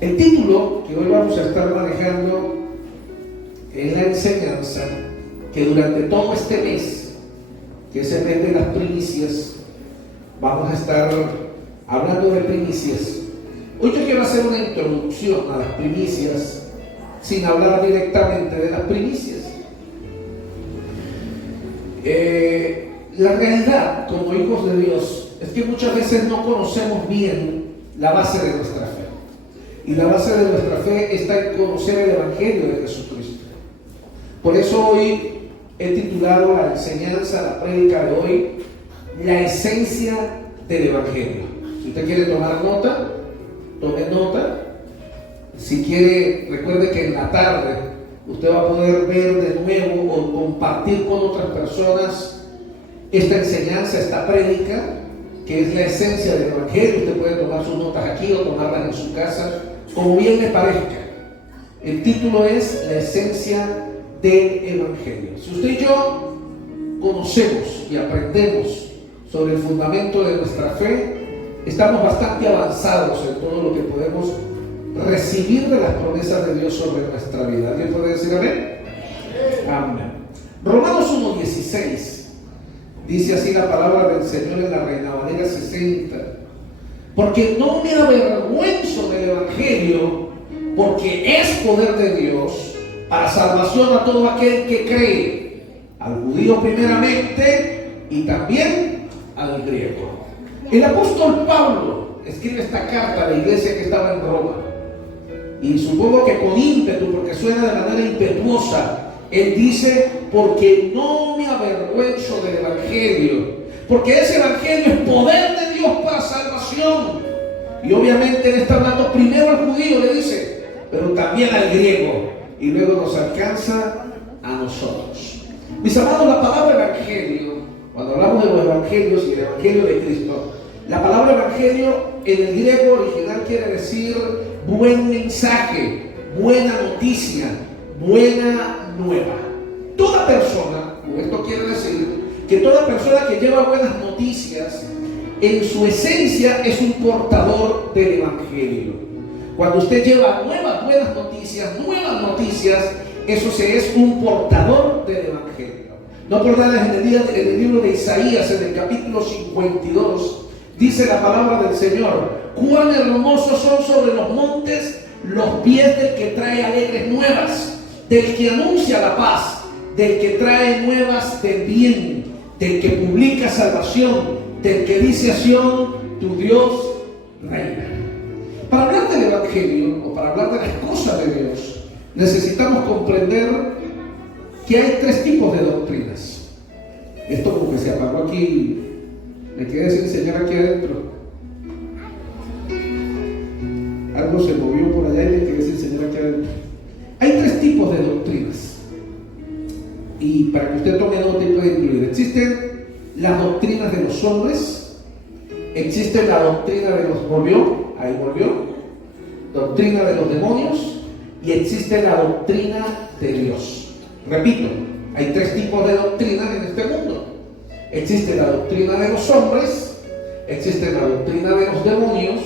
El título que hoy vamos a estar manejando es la enseñanza que durante todo este mes, que es el mes de las primicias, vamos a estar hablando de primicias. Hoy yo quiero hacer una introducción a las primicias sin hablar directamente de las primicias. La realidad como hijos de Dios es que muchas veces no conocemos bien la base de nuestra fe. Y la base de nuestra fe está en conocer el Evangelio de Jesucristo. Por eso hoy he titulado la enseñanza, la prédica de hoy, la esencia del Evangelio. Si usted quiere tomar nota, tome nota. Si quiere, recuerde que en la tarde usted va a poder ver de nuevo o compartir con otras personas esta enseñanza, esta prédica, que es la esencia del Evangelio. Usted puede tomar sus notas aquí o tomarlas en su casa, como bien le parezca. El título es la esencia del Evangelio. Si usted y yo conocemos y aprendemos sobre el fundamento de nuestra fe, estamos bastante avanzados en todo lo que podemos recibir de las promesas de Dios sobre nuestra vida. ¿Alguien puede decir amén? Amén. Romanos 1:16 dice así la palabra del Señor en la Reina Valera 60: porque no me avergüenzo del Evangelio, porque es poder de Dios para salvación a todo aquel que cree, al judío primeramente y también al griego. El apóstol Pablo escribe esta carta a la iglesia que estaba en Roma, y supongo que con ímpetu, porque suena de manera impetuosa. Él dice: porque no me avergüenzo del Evangelio, porque ese Evangelio es poder de Dios para salvación. Y obviamente él está hablando primero al judío, le dice, pero también al griego, y luego nos alcanza a nosotros. Mis amados, la palabra evangelio, cuando hablamos de los evangelios y el evangelio de Cristo, la palabra evangelio en el griego original quiere decir buen mensaje, buena noticia, buena nueva. Toda persona, esto quiere decir que toda persona que lleva buenas noticias, en su esencia es un portador del evangelio. Cuando usted lleva buenas noticias, eso se es un portador del evangelio. No por nada en el libro de Isaías, en el capítulo 52, dice la palabra del Señor: cuán hermosos son sobre los montes los pies del que trae alegres nuevas, del que anuncia la paz, del que trae nuevas del bien, del que publica salvación, del que dice a Sión: tu Dios reina. Para hablar del Evangelio o para hablar de las cosas de Dios, necesitamos comprender que hay tres tipos de doctrinas. Esto como que se apagó aquí, me quedé sin enseñar aquí adentro. Algo se movió por allá y me quedé sin enseñar aquí adentro. Hay tres tipos de doctrinas, y para que usted tome nota y pueda incluir: existen las doctrinas de los hombres, existe la doctrina de los doctrina de los demonios, y existe la doctrina de Dios. Repito, hay tres tipos de doctrinas en este mundo. Existe la doctrina de los hombres, existe la doctrina de los demonios,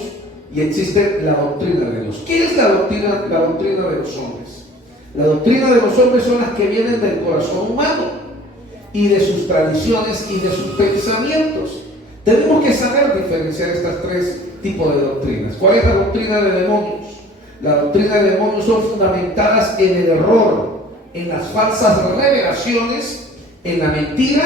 y existe la doctrina de Dios. ¿Qué es la doctrina de los hombres? La doctrina de los hombres son las que vienen del corazón humano y de sus tradiciones y de sus pensamientos. Tenemos que saber diferenciar estas tres tipos de doctrinas. ¿Cuál es la doctrina de demonios? La doctrina de demonios son fundamentadas en el error, en las falsas revelaciones, en la mentira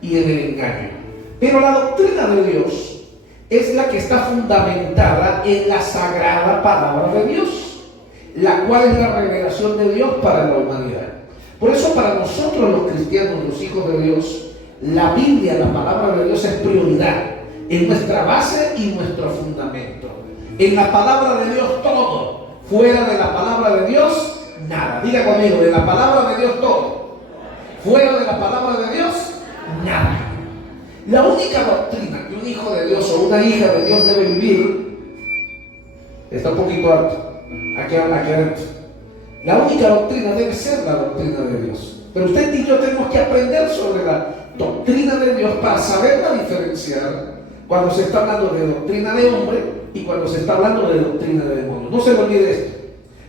y en el engaño. Pero la doctrina de Dios es la que está fundamentada en la sagrada palabra de Dios, la cual es la revelación de Dios para la humanidad. Por eso para nosotros los cristianos, los hijos de Dios, la Biblia, la palabra de Dios es prioridad, es nuestra base y nuestro fundamento. En la palabra de Dios todo, fuera de la palabra de Dios nada. Diga conmigo: de la palabra de Dios todo, fuera de la palabra de Dios nada. La única doctrina que un hijo de Dios o una hija de Dios debe vivir, está un poquito alto, aquí adentro. La única doctrina debe ser la doctrina de Dios. Pero usted y yo tenemos que aprender sobre la doctrina de Dios para saberla diferenciar cuando se está hablando de doctrina de hombre y cuando se está hablando de doctrina de demonios. No se le olvide esto.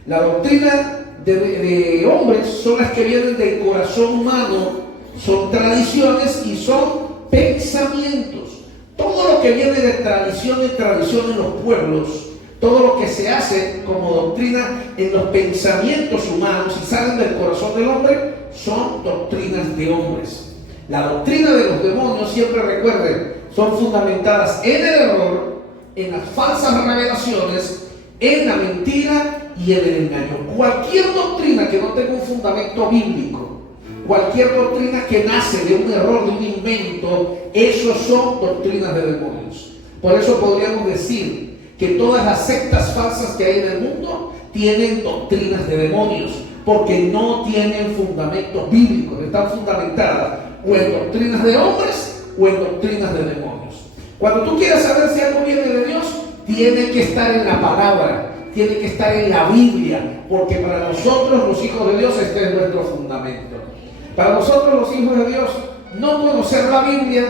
La doctrina de hombres son las que vienen del corazón humano, son tradiciones y son pensamientos. Todo lo que viene de tradición en tradición en los pueblos, todo lo que se hace como doctrina en los pensamientos humanos y salen del corazón del hombre, son doctrinas de hombres. La doctrina de los demonios, siempre recuerden, son fundamentadas en el error, en las falsas revelaciones, en la mentira y en el engaño. Cualquier doctrina que no tenga un fundamento bíblico, cualquier doctrina que nace de un error, de un invento, esos son doctrinas de demonios. Por eso podríamos decir que todas las sectas falsas que hay en el mundo tienen doctrinas de demonios, porque no tienen fundamentos bíblicos, están fundamentadas o en doctrinas de hombres o en doctrinas de demonios. Cuando tú quieras saber si algo viene de Dios, tiene que estar en la palabra, tiene que estar en la Biblia, porque para nosotros los hijos de Dios este es nuestro fundamento. Para nosotros los hijos de Dios, no conocer la Biblia,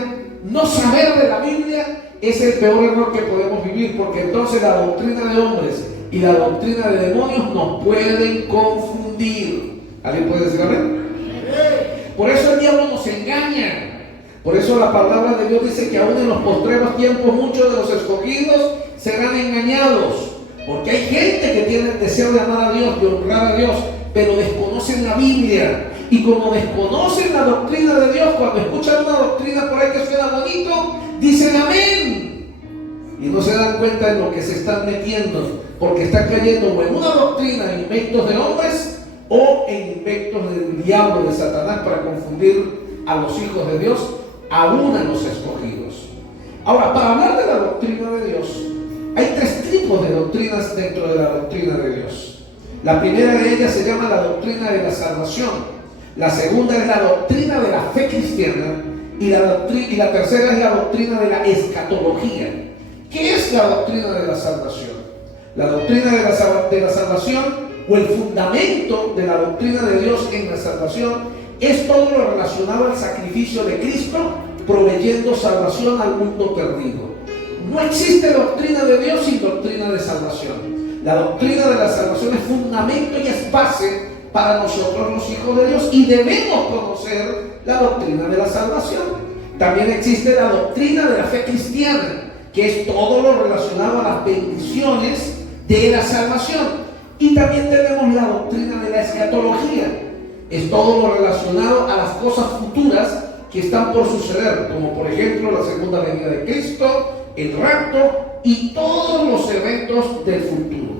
no saber de la Biblia, es el peor error que podemos vivir, porque entonces la doctrina de hombres y la doctrina de demonios nos pueden confundir. ¿Alguien puede decir amén? Por eso el diablo nos engaña. Por eso la palabra de Dios dice que aún en los postreros tiempos muchos de los escogidos serán engañados. Porque hay gente que tiene el deseo de amar a Dios, de honrar a Dios, pero desconocen la Biblia. Y como desconocen la doctrina de Dios, cuando escuchan una doctrina por ahí que suena bonito, dicen amén. Y no se dan cuenta en lo que se están metiendo, porque están cayendo o en una doctrina, en inventos de hombres, o en inventos del diablo, de Satanás, para confundir a los hijos de Dios, aún a los escogidos. Ahora, para hablar de la doctrina de Dios, hay tres tipos de doctrinas dentro de la doctrina de Dios. La primera de ellas se llama la doctrina de la salvación. La segunda es la doctrina de la fe cristiana. Y la tercera es la doctrina de la escatología. ¿Qué es la doctrina de la salvación? La doctrina de la salvación, o el fundamento de la doctrina de Dios en la salvación, es todo lo relacionado al sacrificio de Cristo, proveyendo salvación al mundo perdido. No existe doctrina de Dios sin doctrina de salvación. La doctrina de la salvación es fundamento y es base para nosotros los hijos de Dios, y debemos conocer la doctrina de la salvación. También existe la doctrina de la fe cristiana, que es todo lo relacionado a las bendiciones de la salvación. Y también tenemos la doctrina de la escatología, es todo lo relacionado a las cosas futuras que están por suceder, como por ejemplo la segunda venida de Cristo, el rapto y todos los eventos del futuro.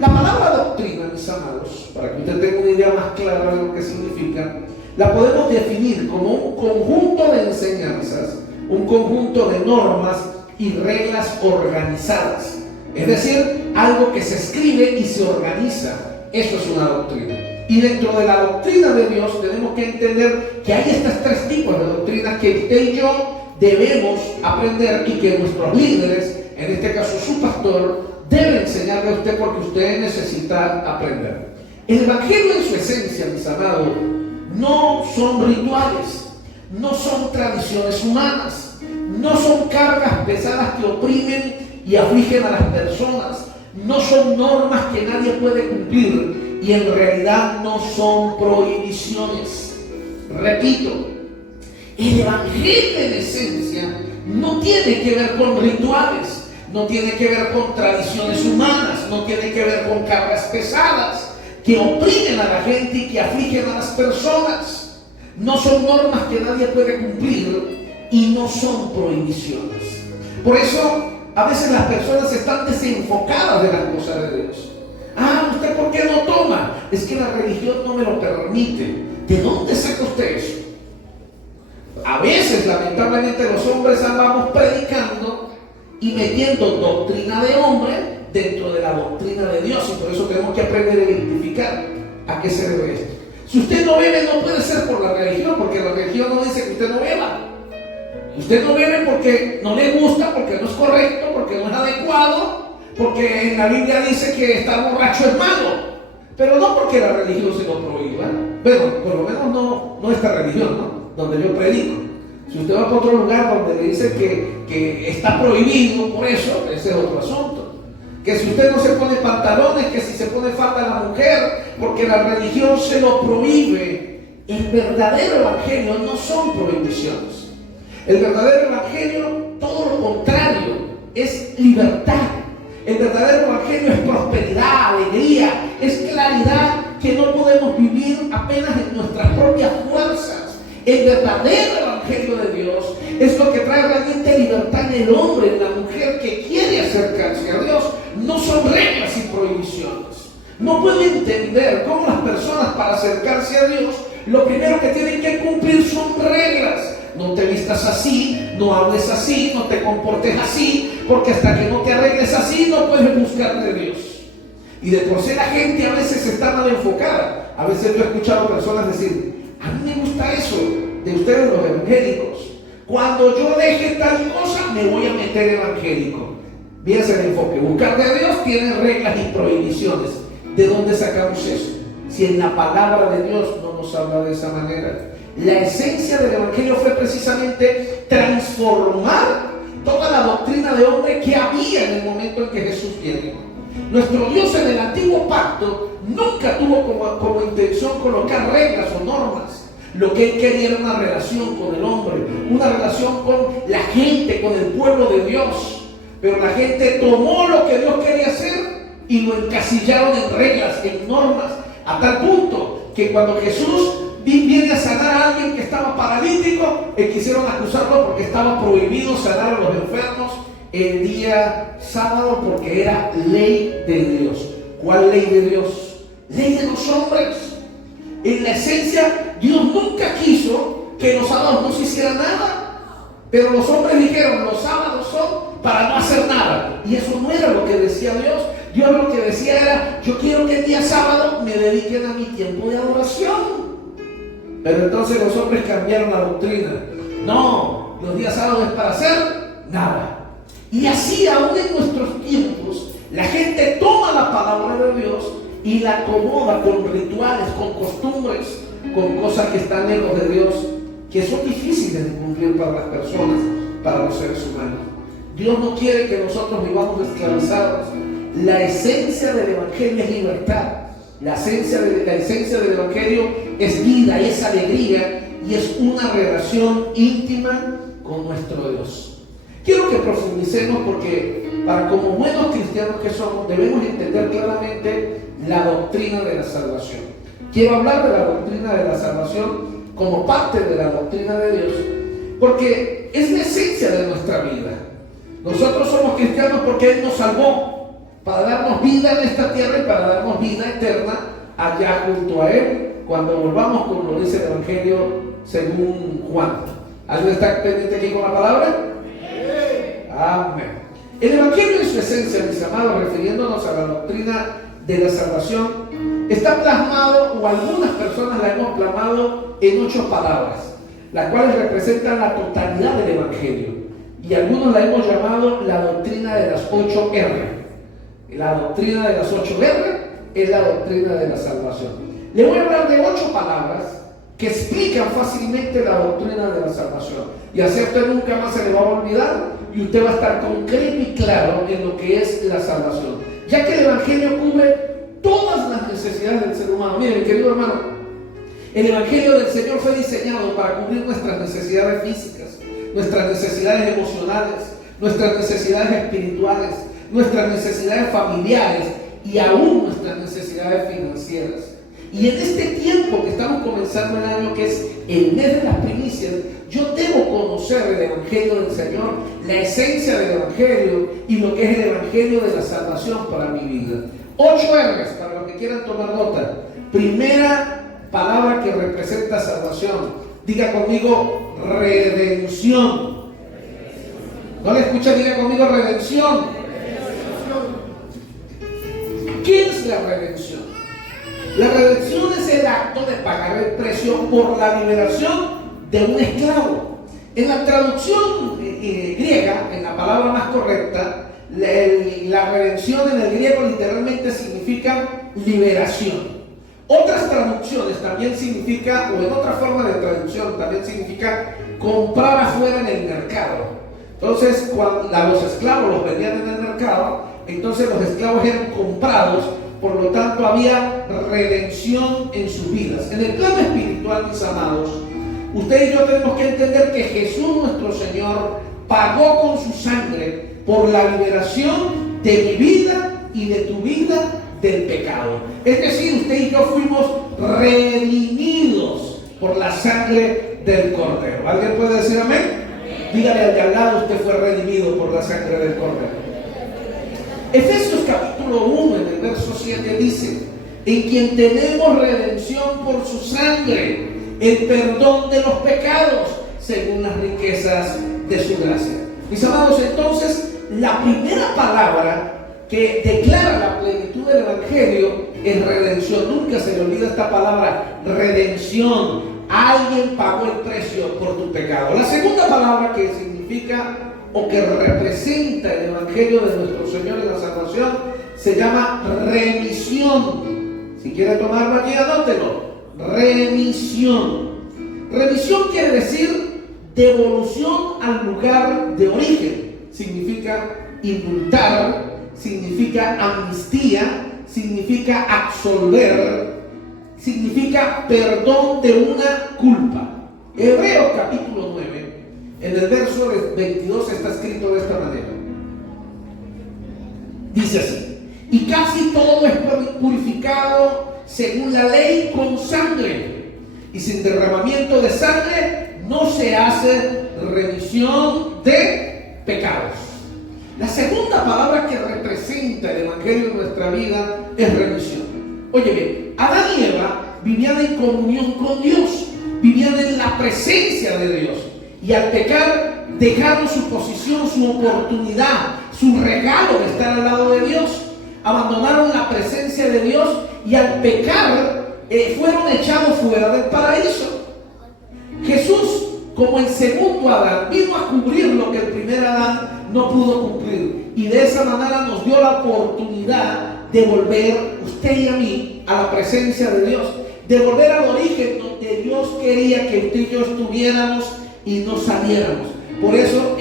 La palabra doctrina, mis amados, para que usted tenga una idea más clara de lo que significa, la podemos definir como un conjunto de enseñanzas, un conjunto de normas y reglas organizadas. Es decir, algo que se escribe y se organiza. Eso es una doctrina. Y dentro de la doctrina de Dios tenemos que entender que hay estos tres tipos de doctrinas que usted y yo debemos aprender, y que nuestros líderes, en este caso su pastor, debe enseñarle a usted, porque usted necesita aprender. El evangelio en su esencia, mis amados, no son rituales, no son tradiciones humanas, no son cargas pesadas que oprimen y afligen a las personas, no son normas que nadie puede cumplir, y en realidad no son prohibiciones. Repito, el evangelio en esencia no tiene que ver con rituales, no tiene que ver con tradiciones humanas, no tiene que ver con cargas pesadas que oprimen a la gente y que afligen a las personas. No son normas que nadie puede cumplir y no son prohibiciones. Por eso a veces las personas están desenfocadas de las cosas de Dios. ¿Usted por qué no toma? Es que la religión no me lo permite. ¿De dónde saca usted eso? A veces, lamentablemente, los hombres andamos predicando y metiendo doctrina de hombre dentro de la doctrina de Dios, y por eso tenemos que aprender a identificar a qué se debe esto. Si usted no bebe, no puede ser por la religión, porque la religión no dice que usted no beba. Usted no bebe porque no le gusta, porque no es correcto, porque no es adecuado, porque en la Biblia dice que estar borracho es malo, pero no porque la religión se lo prohíba. Bueno, por lo menos no esta religión, ¿no?, donde yo predico. Si usted va para otro lugar donde le dicen que está prohibido por eso, ese es otro asunto. Que si usted no se pone pantalones, que si se pone falda a la mujer, porque la religión se lo prohíbe. El verdadero evangelio no son prohibiciones. El verdadero evangelio, todo lo contrario, es libertad. El verdadero evangelio es prosperidad, alegría, es claridad que no podemos vivir apenas en nuestras propias fuerzas. El verdadero evangelio de Dios es lo que trae realmente libertad en el hombre, en la mujer que quiere acercarse a Dios. No son reglas y prohibiciones. No puedo entender cómo las personas, para acercarse a Dios, lo primero que tienen que cumplir son reglas. No te vistas así, no hables así, no te comportes así, porque hasta que no te arregles así no puedes buscar de Dios. Y de por sí la gente a veces está mal enfocada. A veces yo he escuchado personas decir: a mí me gusta eso de ustedes los evangélicos. Cuando yo deje tal cosa, me voy a meter evangélico. Fíjense el enfoque. Buscar de Dios tiene reglas y prohibiciones. ¿De dónde sacamos eso? Si en la palabra de Dios no nos habla de esa manera. La esencia del evangelio fue precisamente transformar toda la doctrina de hombre que había en el momento en que Jesús viene. Nuestro Dios en el antiguo pacto nunca tuvo como intención colocar reglas o normas. Lo que Él quería era una relación con el hombre, una relación con la gente, con el pueblo de Dios. Pero la gente tomó lo que Dios quería hacer y lo encasillaron en reglas, en normas, a tal punto que cuando Jesús viene a sanar a alguien que estaba paralítico, quisieron acusarlo porque estaba prohibido sanar a los enfermos el día sábado, porque era ley de Dios. ¿Cuál ley de Dios? Ley de los hombres. En la esencia, Dios nunca quiso que los sábados no se hiciera nada, pero los hombres dijeron: los sábados son para no hacer nada. Y eso no era lo que decía Dios. Dios lo que decía era: yo quiero que el día sábado me dediquen a mi tiempo de adoración. Pero entonces los hombres cambiaron la doctrina. No, los días sábados es para hacer nada. Y así, aún en nuestros tiempos, la gente toma la palabra de Dios y la acomoda con rituales, con costumbres, con cosas que están lejos de Dios, que son difíciles de cumplir para las personas, para los seres humanos. Dios no quiere que nosotros vivamos esclavizados. La esencia del evangelio es libertad. La esencia del evangelio es vida, es alegría y es una relación íntima con nuestro Dios. Quiero que profundicemos, porque como buenos cristianos que somos, debemos entender claramente la doctrina de la salvación. Quiero hablar de la doctrina de la salvación como parte de la doctrina de Dios, porque es la esencia de nuestra vida. Nosotros somos cristianos porque Él nos salvó para darnos vida en esta tierra y para darnos vida eterna allá junto a Él, cuando volvamos, como lo dice el Evangelio según Juan. ¿Alguien está pendiente aquí con la palabra? Amén. El Evangelio en su esencia, mis amados, refiriéndonos a la doctrina de la salvación, está plasmado, o algunas personas la hemos plasmado, en 8 palabras, las cuales representan la totalidad del Evangelio. Y algunos la hemos llamado la doctrina de las 8 R. La doctrina de las 8 R es la doctrina de la salvación. Le voy a hablar de 8 palabras que explican fácilmente la doctrina de la salvación. Y así a usted nunca más se le va a olvidar y usted va a estar concreto y claro en lo que es la salvación. Ya que el Evangelio cubre todas las necesidades del ser humano. Mire, mi querido hermano, el Evangelio del Señor fue diseñado para cubrir nuestras necesidades físicas, nuestras necesidades emocionales, nuestras necesidades espirituales, nuestras necesidades familiares y aún nuestras necesidades financieras. Y en este tiempo que estamos comenzando el año, que es el mes de las primicias, yo debo conocer el Evangelio del Señor, la esencia del Evangelio y lo que es el Evangelio de la salvación para mi vida. 8 R's para los que quieran tomar nota. Primera palabra que representa salvación. Diga conmigo: redención. ¿No le escucha? Diga conmigo: redención. ¿Qué es la redención? La redención es el acto de pagar el precio por la liberación de un esclavo. En la traducción griega, en la palabra más correcta, la redención en el griego literalmente significa liberación. Otras traducciones también significa, o en otra forma de traducción también significa comprar afuera en el mercado. Entonces, cuando a los esclavos los vendían en el mercado, entonces los esclavos eran comprados, por lo tanto había redención en sus vidas. En el plano espiritual, mis amados, usted y yo tenemos que entender que Jesús nuestro Señor pagó con su sangre por la liberación de mi vida y de tu vida del pecado. Es decir, usted y yo fuimos redimidos por la sangre del Cordero. ¿Alguien puede decir amén? Dígale al de al lado, usted fue redimido por la sangre del Cordero. Efesios capítulo 1, en el verso 7 dice: en quien tenemos redención por su sangre, el perdón de los pecados, según las riquezas de su gracia. Mis amados, entonces, la primera palabra que declara la plenitud del Evangelio es redención. Nunca se le olvida esta palabra, redención. Alguien pagó el precio por tu pecado. La segunda palabra que significa o que representa el Evangelio de nuestro Señor y la salvación se llama remisión. Si quiere tomarlo aquí, anótelo. Remisión. Remisión quiere decir devolución al lugar de origen. Significa indultar, significa amnistía, significa absolver, significa perdón de una culpa. Hebreos capítulo 9, en el verso 22 está escrito de esta manera. Dice así: y casi todo es purificado según la ley con sangre, y sin derramamiento de sangre no se hace remisión de pecados. La segunda palabra que representa el Evangelio en nuestra vida es remisión. Oye bien, Adán y Eva vivían en comunión con Dios, vivían en la presencia de Dios, y al pecar dejaron su posición, su oportunidad, su regalo de estar al lado de Dios, abandonaron la presencia de Dios y al pecar fueron echados fuera del paraíso. Jesús, como el segundo Adán, vino a cubrir lo que el primer Adán no pudo cumplir, y de esa manera nos dio la oportunidad de volver, usted y a mí, a la presencia de Dios, de volver al origen donde Dios quería que usted y yo estuviéramos y no saliéramos. Por eso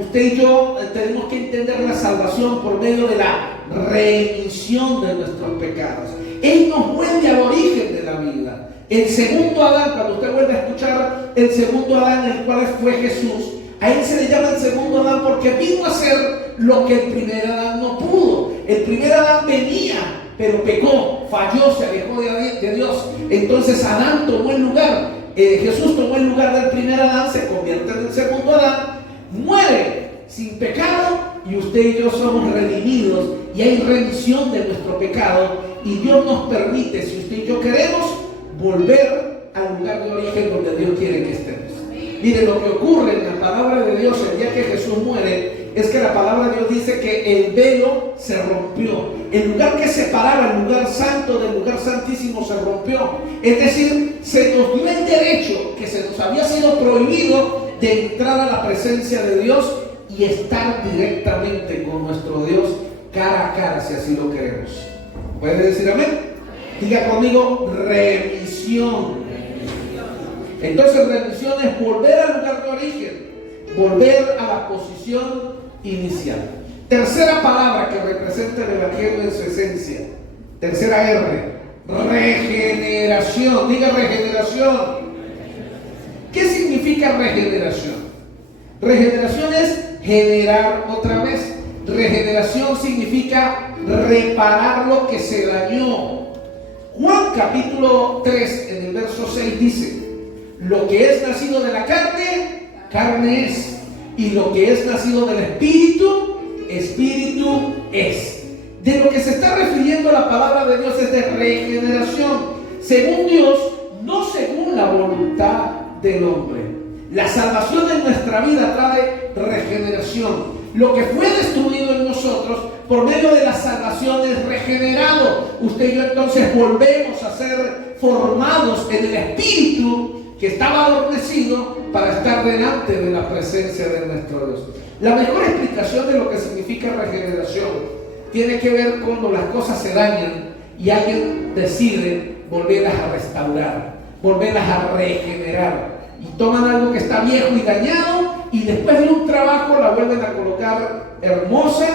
usted y yo tenemos que entender la salvación por medio de la remisión de nuestros pecados. Él nos vuelve al origen de la vida. El segundo Adán, cuando usted vuelve a escuchar el segundo Adán, el cual fue Jesús, a él se le llama el segundo Adán porque vino a hacer lo que el primer Adán no pudo. El primer Adán venía, pero pecó, falló, se alejó de Dios. Entonces Adán tomó el lugar, Jesús tomó el lugar del primer Adán, se convierte en el segundo Adán, muere sin pecado, y usted y yo somos redimidos y hay remisión de nuestro pecado, y Dios nos permite, si usted y yo queremos, volver al lugar de origen donde Dios quiere que estemos. Mire, lo que ocurre en la palabra de Dios el día que Jesús muere es que la palabra de Dios dice que el velo se rompió. El lugar que separaba el lugar santo del lugar santísimo se rompió. Es decir, se nos dio el derecho que se nos había sido prohibido de entrar a la presencia de Dios y estar directamente con nuestro Dios cara a cara, si así lo queremos. ¿Puede decir amén? Diga conmigo, remisión. Entonces, remisión es volver al lugar de origen, volver a la posición inicial. Tercera palabra que representa el Evangelio en su esencia. Tercera R, regeneración. Diga regeneración. ¿Qué significa regeneración? Regeneración es generar otra vez. Regeneración significa reparar lo que se dañó. Juan capítulo 3, en el verso 6 dice: lo que es nacido de la carne, carne es, y lo que es nacido del espíritu, espíritu es. De lo que se está refiriendo la palabra de Dios es de regeneración, según Dios, no según la voluntad del hombre. La salvación en nuestra vida trae regeneración. Lo que fue destruido en nosotros por medio de la salvación es regenerado. Usted y yo entonces volvemos a ser formados en el espíritu que estaba adormecido para estar delante de la presencia de nuestro Dios. La mejor explicación de lo que significa regeneración tiene que ver cuando las cosas se dañan y alguien deciden volverlas a restaurar, volverlas a regenerar. Y toman algo que está viejo y dañado y después de un trabajo la vuelven a colocar hermosa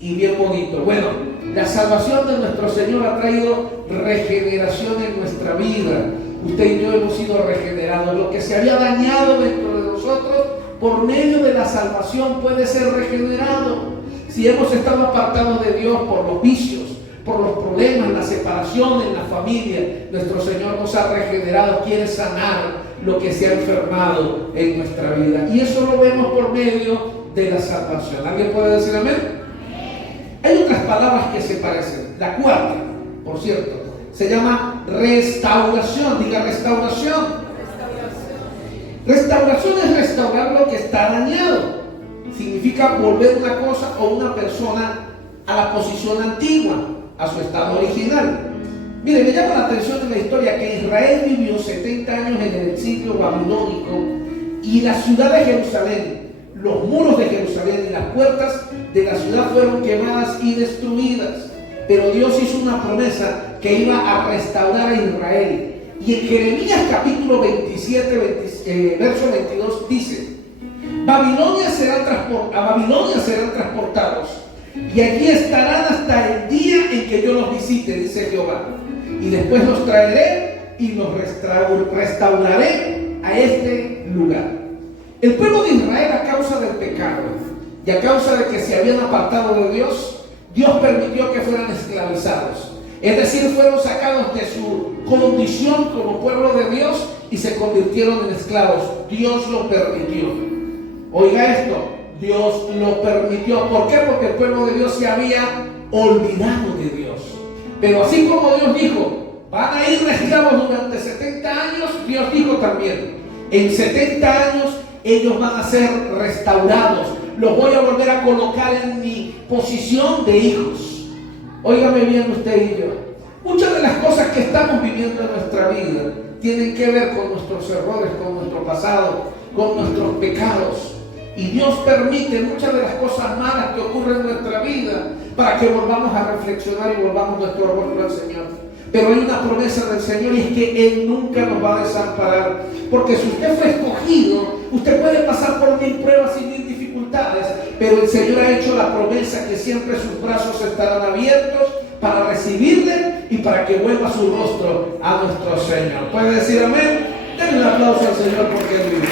y bien bonito. Bueno, la salvación de nuestro Señor ha traído regeneración en nuestra vida. Usted y yo hemos sido regenerados. Lo que se había dañado dentro de nosotros, por medio de la salvación puede ser regenerado. Si hemos estado apartados de Dios por los vicios, por los problemas, la separación en la familia, nuestro Señor nos ha regenerado, quiere sanar lo que se ha enfermado en nuestra vida. Y eso lo vemos por medio de la salvación. ¿Alguien puede decir amén? Hay otras palabras que se parecen. La cuarta, por cierto, se llama restauración. Diga restauración. Restauración es restaurar lo que está dañado. Significa volver una cosa o una persona a la posición antigua, a su estado original. Mire, me llama la atención en la historia que Israel vivió 70 años en el exilio babilónico y la ciudad de Jerusalén, los muros de Jerusalén y las puertas de la ciudad fueron quemadas y destruidas. Pero Dios hizo una promesa que iba a restaurar a Israel. Y en Jeremías capítulo 27, verso 22 dice: a Babilonia serán transportados y allí estarán hasta el día en que yo los visite, dice Jehová. Y después los traeré y los restauraré a este lugar. El pueblo de Israel, a causa del pecado y a causa de que se habían apartado de Dios, Dios permitió que fueran esclavizados. Es decir, fueron sacados de su condición como pueblo de Dios y se convirtieron en esclavos. Dios lo permitió. Oiga esto, Dios lo permitió. ¿Por qué? Porque el pueblo de Dios se había olvidado de Dios. Pero así como Dios dijo, van a ir esclavos durante 70 años, Dios dijo también, en 70 años ellos van a ser restaurados. Los voy a volver a colocar en mi posición de hijos. Óigame bien usted y yo. Muchas de las cosas que estamos viviendo en nuestra vida tienen que ver con nuestros errores, con nuestro pasado, con nuestros pecados. Y Dios permite muchas de las cosas malas que ocurren en nuestra vida para que volvamos a reflexionar y volvamos nuestro rostro al Señor. Pero hay una promesa del Señor y es que Él nunca nos va a desamparar. Porque si usted fue escogido, usted puede pasar por 1000 pruebas y 1000 dificultades, pero el Señor ha hecho la promesa que siempre sus brazos estarán abiertos para recibirle y para que vuelva su rostro a nuestro Señor. ¿Puede decir amén? Denle un aplauso al Señor porque Él vive.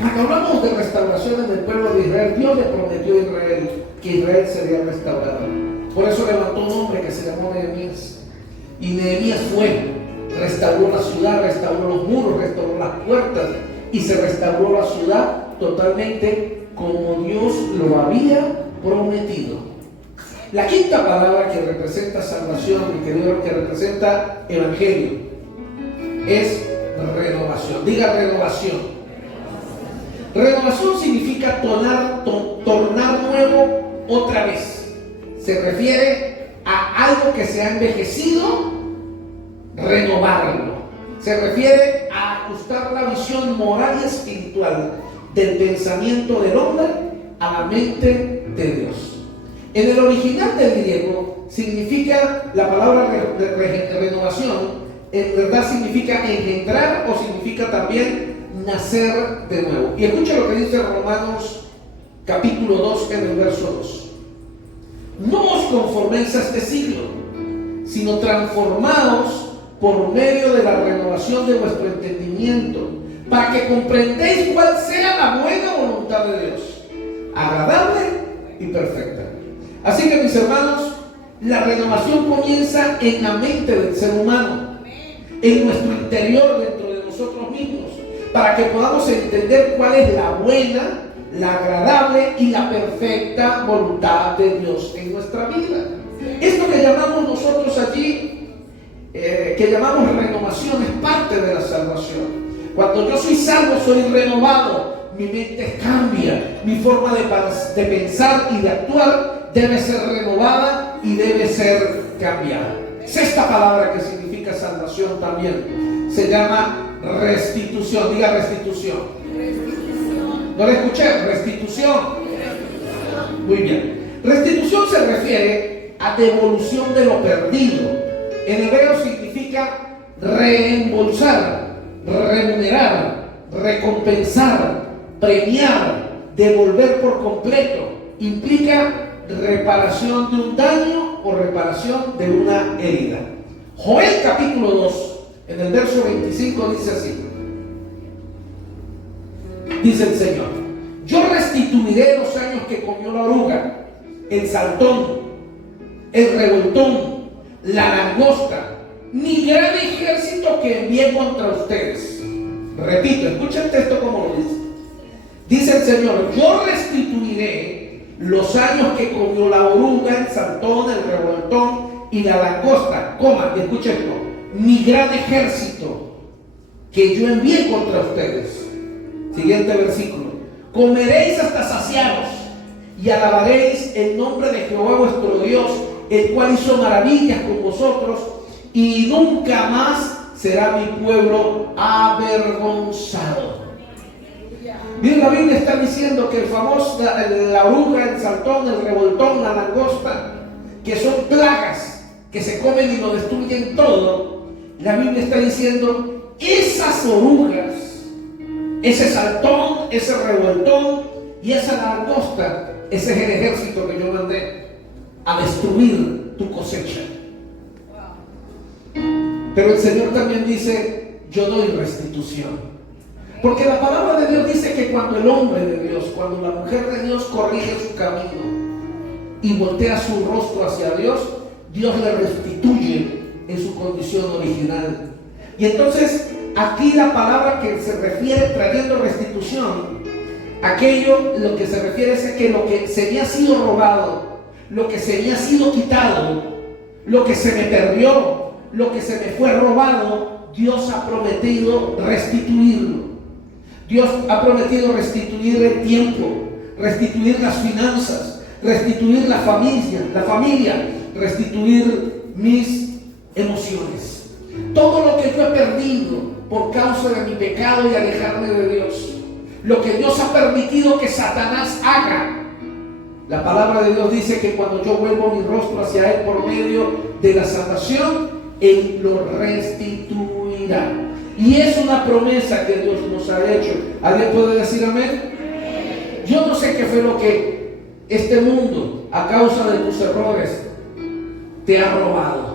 Cuando hablamos de restauración en el pueblo de Israel, Dios le prometió a Israel que Israel sería restaurado. Por eso levantó un hombre que se llamó Nehemías. Y Nehemías restauró la ciudad, restauró los muros, restauró las puertas y se restauró la ciudad totalmente como Dios lo había prometido. La quinta palabra que representa salvación y que representa evangelio es renovación. Diga renovación. Renovación significa tornar nuevo otra vez. Se refiere a algo que se ha envejecido, renovarlo. Se refiere a ajustar la visión moral y espiritual del pensamiento del hombre a la mente de Dios. En el original del griego significa, la palabra renovación, en verdad significa engendrar o significa también nacer de nuevo. Y escucha lo que dice Romanos capítulo 2 en el verso 2. No os conforméis a este siglo, sino transformaos por medio de la renovación de vuestro entendimiento, para que comprendéis cuál sea la buena voluntad de Dios, agradable y perfecta. Así que, mis hermanos, la renovación comienza en la mente del ser humano, en nuestro interior, dentro de nosotros mismos, para que podamos entender cuál es la buena, la agradable y la perfecta voluntad de Dios en nuestra vida. Esto que llamamos nosotros allí, que llamamos renovación, es parte de la salvación. Cuando yo soy salvo, soy renovado, mi mente cambia, mi forma de pensar y de actuar debe ser renovada y debe ser cambiada. Sexta palabra que significa salvación también se llama restitución. Diga restitución. No le escuché, restitución. Muy bien. Restitución se refiere a devolución de lo perdido. En hebreo significa reembolsar, remunerar, recompensar, premiar, devolver por completo. Implica reparación de un daño o reparación de una herida. Joel capítulo 2, en el verso 25 dice así. Dice el Señor: yo restituiré los años que comió la oruga, el saltón, el revoltón, la langosta, mi gran ejército que envié contra ustedes. Repito, escucha el texto como lo dice. Dice el Señor: yo restituiré los años que comió la oruga, el saltón, el revoltón y la langosta, escucha esto, mi gran ejército que yo envié contra ustedes. Siguiente versículo: comeréis hasta saciaros y alabaréis el nombre de Jehová vuestro Dios, el cual hizo maravillas con vosotros, y nunca más será mi pueblo avergonzado. Bien, la Biblia está diciendo que el famoso, la oruga, el saltón, el revoltón, la langosta, que son plagas que se comen y lo destruyen todo, la Biblia está diciendo: esas orugas, ese saltón, ese revoltón y esa langosta, ese es el ejército que yo mandé a destruir tu cosecha. Pero el Señor también dice: yo doy restitución. Porque la palabra de Dios dice que cuando el hombre de Dios, cuando la mujer de Dios corrige su camino y voltea su rostro hacia Dios, Dios le restituye en su condición original. Y entonces aquí la palabra que se refiere trayendo restitución, aquello lo que se refiere es que lo que se me ha sido robado, lo que se me ha sido quitado, lo que se me perdió, lo que se me fue robado, Dios ha prometido restituirlo. Dios ha prometido restituir el tiempo, restituir las finanzas, restituir la familia, restituir mis emociones. Todo lo que yo he perdido por causa de mi pecado y alejarme de Dios, lo que Dios ha permitido que Satanás haga. La palabra de Dios dice que cuando yo vuelvo mi rostro hacia Él por medio de la salvación, Él lo restituirá. Y es una promesa que Dios nos ha hecho. ¿Alguien puede decir amén? Yo no sé qué fue lo que este mundo, a causa de tus errores, te ha robado.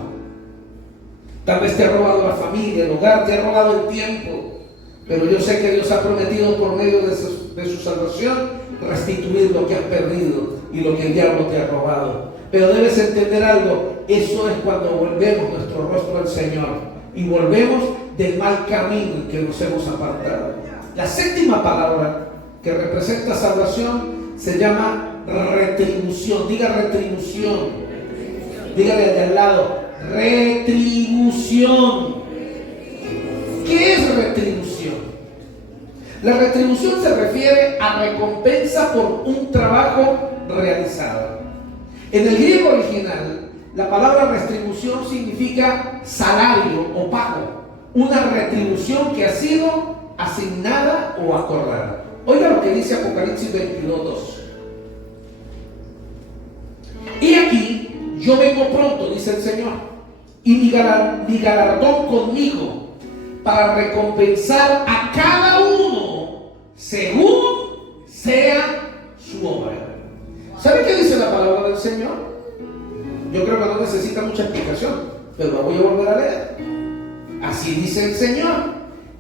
Tal vez te ha robado la familia, el hogar, te ha robado el tiempo. Pero yo sé que Dios ha prometido por medio de su salvación restituir lo que has perdido y lo que el diablo te ha robado. Pero debes entender algo: eso es cuando volvemos nuestro rostro al Señor y volvemos del mal camino en que nos hemos apartado. La séptima palabra que representa salvación se llama retribución. Diga retribución. Dígale de al lado: retribución. ¿Qué es retribución? La retribución se refiere a recompensa por un trabajo realizado. En el griego original, la palabra retribución significa salario o pago. Una retribución que ha sido asignada o acordada. Oiga lo que dice Apocalipsis 22:2. Y aquí yo vengo pronto, dice el Señor, y mi galardón conmigo, para recompensar a cada uno según sea su obra. ¿Sabe qué dice la palabra del Señor? Yo creo que no necesita mucha explicación, pero la voy a volver a leer. Así dice el Señor: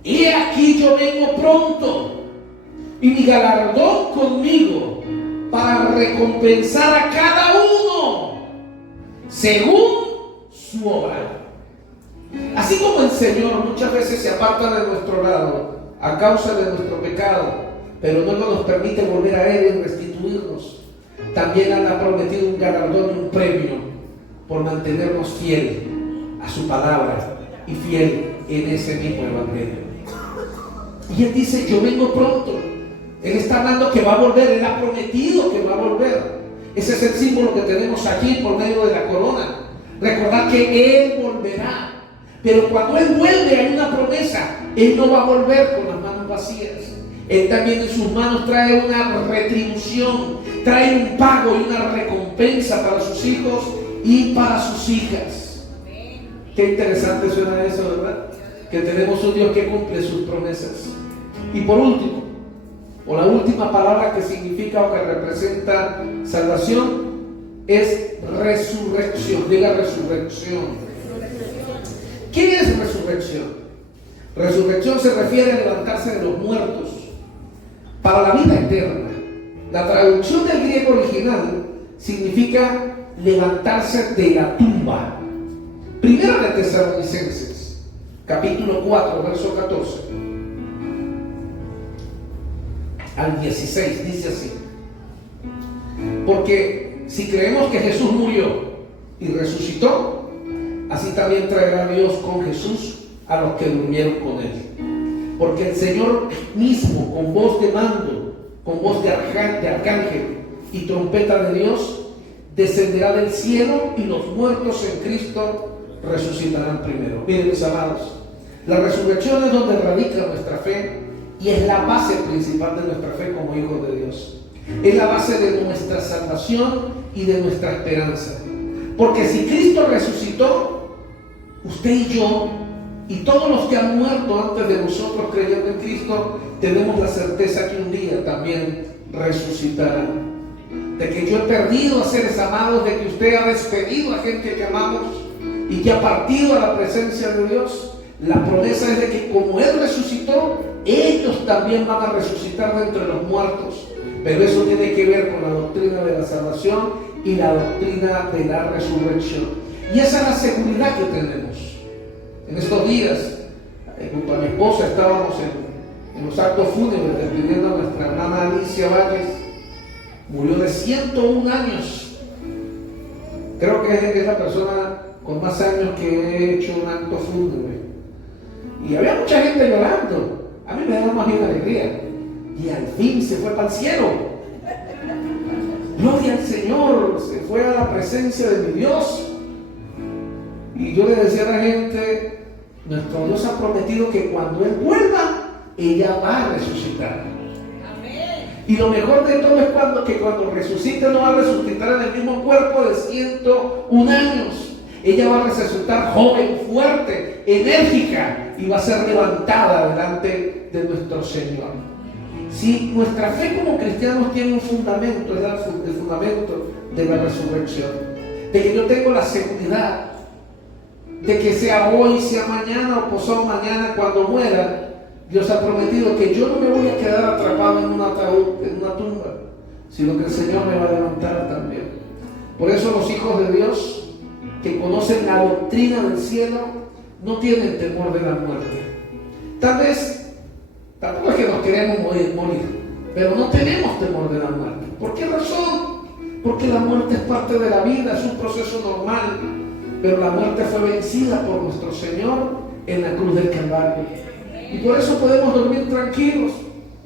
y aquí yo vengo pronto, y mi galardón conmigo, para recompensar a cada uno según su obra. Así como el Señor muchas veces se aparta de nuestro lado a causa de nuestro pecado, pero no nos permite volver a Él y restituirnos, también Él ha prometido un galardón y un premio por mantenernos fiel a su palabra y fiel en ese mismo evangelio. Y Él dice: yo vengo pronto. Él está hablando que va a volver. Él ha prometido que va a volver. Ese es el símbolo que tenemos aquí por medio de la corona. Recordar que Él volverá. Pero cuando Él vuelve hay una promesa. Él no va a volver con las manos vacías. Él también en sus manos trae una retribución, trae un pago y una recompensa para sus hijos y para sus hijas. Qué interesante suena eso, ¿verdad? Que tenemos un Dios que cumple sus promesas. Y por último, o la última palabra que significa o que representa salvación es resurrección. Diga resurrección. ¿Qué es resurrección? Resurrección se refiere a levantarse de los muertos para la vida eterna. La traducción del griego original significa levantarse de la tumba. Primera de Tesalonicenses, capítulo 4, verso 14 al 16, dice así: porque si creemos que Jesús murió y resucitó, así también traerá Dios con Jesús a los que durmieron con Él. Porque el Señor mismo, con voz de mando, con voz de arcángel y trompeta de Dios, descenderá del cielo, y los muertos en Cristo resucitarán primero. Miren, mis amados, la resurrección es donde radica nuestra fe y es la base principal de nuestra fe como hijos de Dios. Es la base de nuestra salvación y de nuestra esperanza. Porque si Cristo resucitó, usted y yo y todos los que han muerto antes de nosotros creyendo en Cristo, tenemos la certeza que un día también resucitarán. De que yo he perdido a seres amados, de que usted ha despedido a gente que amamos y que ha partido a la presencia de Dios. La promesa es de que como Él resucitó, ellos también van a resucitar de entre los muertos. Pero eso tiene que ver con la doctrina de la salvación y la doctrina de la resurrección. Y esa es la seguridad que tenemos. En estos días, junto a mi esposa, estábamos en los actos fúnebres despidiendo a nuestra hermana Alicia Valles. Murió de 101 años. Creo que es la persona con más años que he hecho un acto fúnebre. Y había mucha gente llorando. A mí me da más bien alegría. Y al fin se fue para el cielo. Gloria al Señor. Se fue a la presencia de mi Dios. Y yo le decía a la gente, nuestro Dios ha prometido que cuando Él vuelva, ella va a resucitar. Y lo mejor de todo es cuando resucite, no va a resucitar en el mismo cuerpo de 101 años. Ella va a resucitar joven, fuerte, enérgica, y va a ser levantada delante de nuestro Señor. Si nuestra fe como cristianos tiene un fundamento, es el fundamento de la resurrección, de que yo tengo la seguridad de que sea hoy, sea mañana o pasado mañana, cuando muera, Dios ha prometido que yo no me voy a quedar atrapado en un ataúd, en una tumba, sino que el Señor me va a levantar también. Por eso los hijos de Dios que conocen la doctrina del cielo no tienen temor de la muerte. Tal vez, tampoco es que nos queremos morir, pero no tenemos temor de la muerte. ¿Por qué razón? Porque la muerte es parte de la vida, es un proceso normal, pero la muerte fue vencida por nuestro Señor en la cruz del Calvario. Y por eso podemos dormir tranquilos.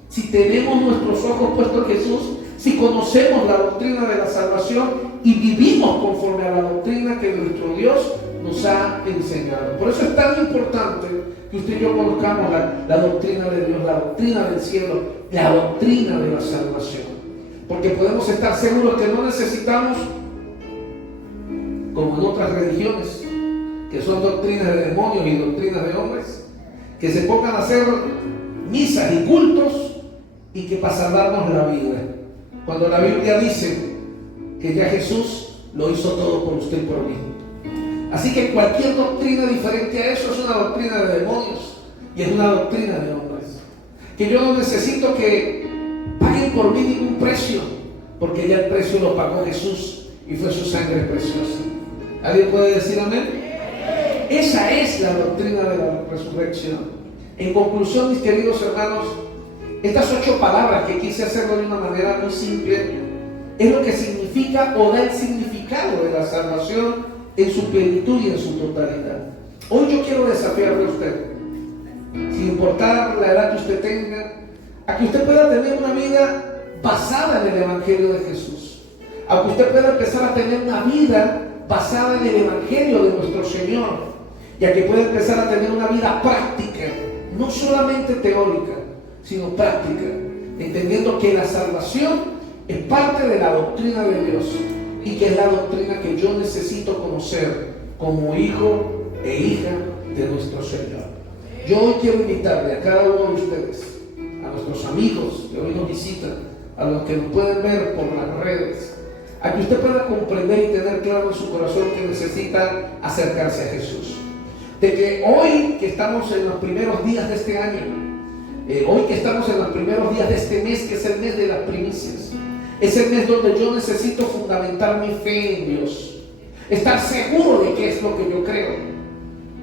Si tenemos nuestros ojos puestos en Jesús, si conocemos la doctrina de la salvación y vivimos conforme a la doctrina que nuestro Dios nos ha enseñado. Por eso es tan importante que usted y yo conozcamos la doctrina de Dios, la doctrina del cielo, la doctrina de la salvación. Porque podemos estar seguros que no necesitamos, como en otras religiones, que son doctrinas de demonios y doctrinas de hombres, que se pongan a hacer misas y cultos y que para salvarnos la vida. Cuando la Biblia dice que ya Jesús lo hizo todo por usted y por mí. Así que cualquier doctrina diferente a eso es una doctrina de demonios y es una doctrina de hombres. Que yo no necesito que paguen por mí ningún precio, porque ya el precio lo pagó Jesús y fue su sangre preciosa. ¿Alguien puede decir amén? Esa es la doctrina de la resurrección. En conclusión, mis queridos hermanos, estas 8 palabras que quise hacerlo de una manera muy simple, es lo que significa o da el significado de la salvación en su plenitud y en su totalidad. Hoy yo quiero desafiarle a usted, sin importar la edad que usted tenga, a que usted pueda tener una vida basada en el Evangelio de Jesús, a que usted pueda empezar a tener una vida basada en el Evangelio de nuestro Señor, y a que pueda empezar a tener una vida práctica, no solamente teórica, sino práctica, entendiendo que la salvación es parte de la doctrina de Dios y que es la doctrina que yo necesito conocer como hijo e hija de nuestro Señor. Yo hoy quiero invitarle a cada uno de ustedes, a nuestros amigos que hoy nos visitan, a los que nos pueden ver por las redes, a que usted pueda comprender y tener claro en su corazón que necesita acercarse a Jesús. De que hoy que estamos en los primeros días de este año, hoy que estamos en los primeros días de este mes, que es el mes de las primicias, es el mes donde yo necesito fundamentar mi fe en Dios, estar seguro de qué es lo que yo creo,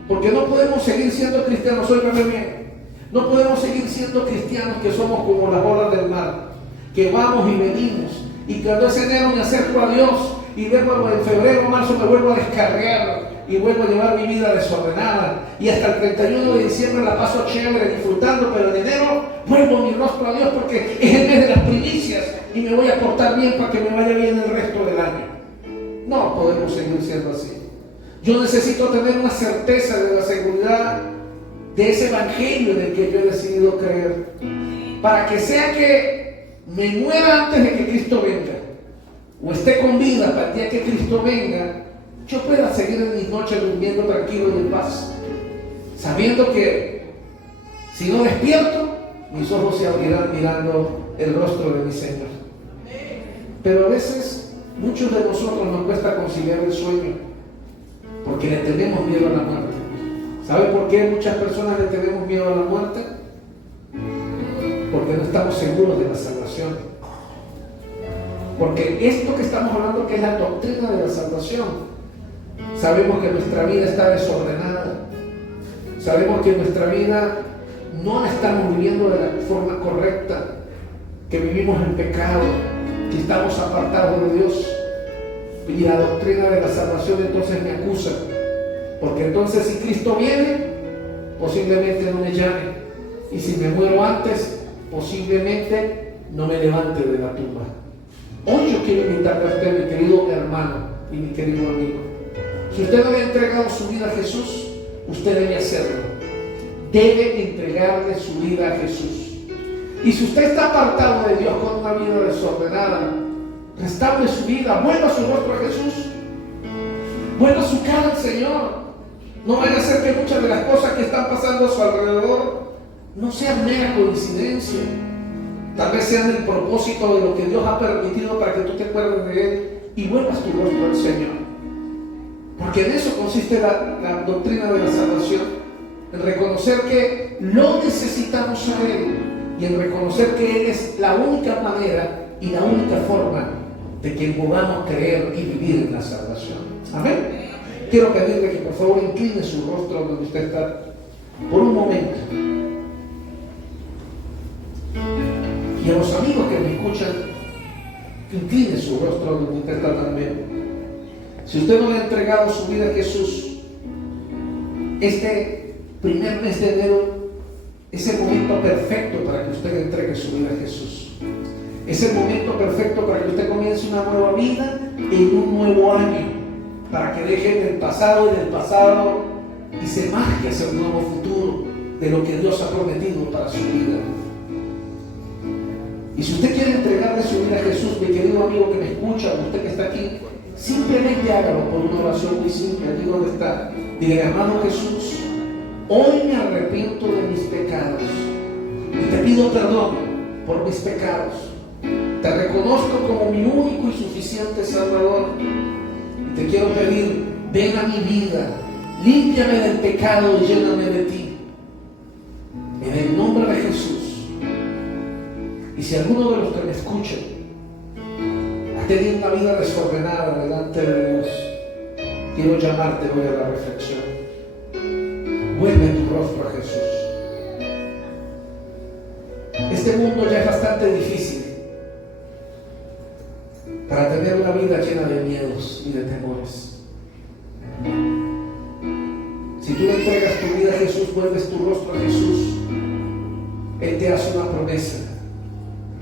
porque no podemos seguir siendo cristianos, óigame bien, no podemos seguir siendo cristianos que somos como las olas del mar, que vamos y venimos, y cuando es enero me acerco a Dios, y luego en febrero o marzo me vuelvo a descarriar, y vuelvo a llevar mi vida desordenada, y hasta el 31 de diciembre la paso chévere disfrutando, pero en enero vuelvo mi rostro a Dios porque es el mes de las primicias y me voy a portar bien para que me vaya bien el resto del año. No podemos seguir siendo así. Yo necesito tener una certeza de la seguridad de ese evangelio en el que yo he decidido creer, para que sea que me muera antes de que Cristo venga, o esté con vida para el día que Cristo venga, yo pueda seguir en mis noches durmiendo tranquilo y en paz, sabiendo que si no despierto, mis ojos se abrirán mirando el rostro de mi Señor. Pero a veces, muchos de nosotros nos cuesta conciliar el sueño, porque le tenemos miedo a la muerte. ¿Sabe por qué muchas personas le tenemos miedo a la muerte? Porque no estamos seguros de la salvación. Porque esto que estamos hablando, que es la doctrina de la salvación, sabemos que nuestra vida está desordenada, sabemos que nuestra vida no la estamos viviendo de la forma correcta, que vivimos en pecado, que estamos apartados de Dios, y la doctrina de la salvación entonces me acusa, porque entonces si Cristo viene, posiblemente no me llame, y si me muero antes, posiblemente no me levante de la tumba. Hoy yo quiero invitarle a usted, mi querido hermano y mi querido amigo, si usted no le ha entregado su vida a Jesús, usted debe hacerlo. Debe entregarle su vida a Jesús. Y si usted está apartado de Dios con una vida desordenada, restaure su vida, vuelva su rostro a Jesús, vuelva su cara al Señor. No vaya a ser que muchas de las cosas que están pasando a su alrededor no sean mera coincidencia. Tal vez sean el propósito de lo que Dios ha permitido para que tú te acuerdes de Él y vuelvas tu rostro al Señor. Porque en eso consiste la doctrina de la salvación, en reconocer que lo necesitamos a Él y en reconocer que Él es la única manera y la única forma de que podamos creer y vivir en la salvación. Amén. Quiero pedirle que por favor incline su rostro donde usted está por un momento. Y a los amigos que me escuchan, incline su rostro donde usted está también. Si usted no le ha entregado su vida a Jesús, este primer mes de enero es el momento perfecto para que usted entregue su vida a Jesús. Es el momento perfecto para que usted comience una nueva vida en un nuevo año, para que deje del pasado y se marque hacia un nuevo futuro de lo que Dios ha prometido para su vida. Y si usted quiere entregarle su vida a Jesús, mi querido amigo que me escucha, usted que está aquí, simplemente hágalo por una oración muy simple. Allí donde está, diga: hermano Jesús, hoy me arrepiento de mis pecados y te pido perdón por mis pecados. Te reconozco como mi único y suficiente Salvador y te quiero pedir: ven a mi vida, límpiame del pecado y lléname de ti, en el nombre de Jesús. Y si alguno de los que me escuchan ha tenido una vida desordenada delante de Dios, quiero llamarte hoy a la reflexión. Vuelve tu rostro a Jesús. Este mundo ya es bastante difícil para tener una vida llena de miedos y de temores. Si tú le entregas tu vida a Jesús, vuelves tu rostro a Jesús, Él te hace una promesa.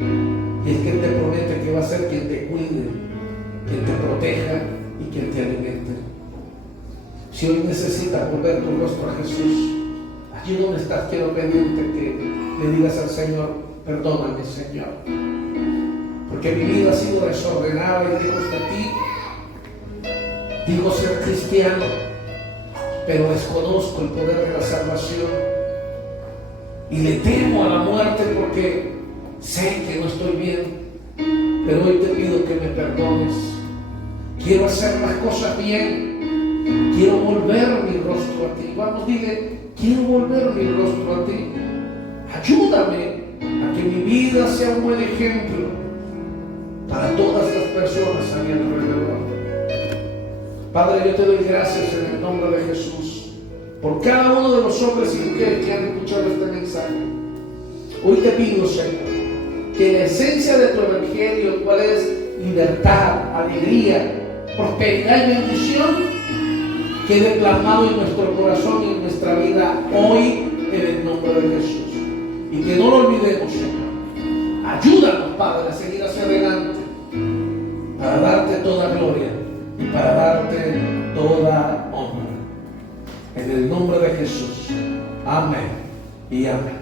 Y es que Él te promete que va a ser quien te cuide, quien te proteja y quien te alimente. Si hoy necesitas volver tu rostro a Jesús, allí donde estás, quiero pedirte que le digas al Señor: perdóname, Señor, porque mi vida ha sido desordenada y lejos de ti. Digo ser cristiano, pero desconozco el poder de la salvación y le temo a la muerte porque sé que no estoy bien. Pero hoy te pido que me perdones. Quiero hacer las cosas bien. Quiero volver mi rostro a ti. Vamos, dile: quiero volver mi rostro a ti. Ayúdame a que mi vida sea un buen ejemplo para todas las personas a mi alrededor. Padre, yo te doy gracias en el nombre de Jesús por cada uno de los hombres y mujeres que han escuchado este mensaje. Hoy te pido, Señor, que la esencia de tu evangelio, cual es libertad, alegría, prosperidad y bendición, quede plasmado en nuestro corazón y en nuestra vida hoy en el nombre de Jesús. Y que no lo olvidemos, Señor. Ayúdanos, Padre, a seguir hacia adelante para darte toda gloria y para darte toda honra. En el nombre de Jesús. Amén y amén.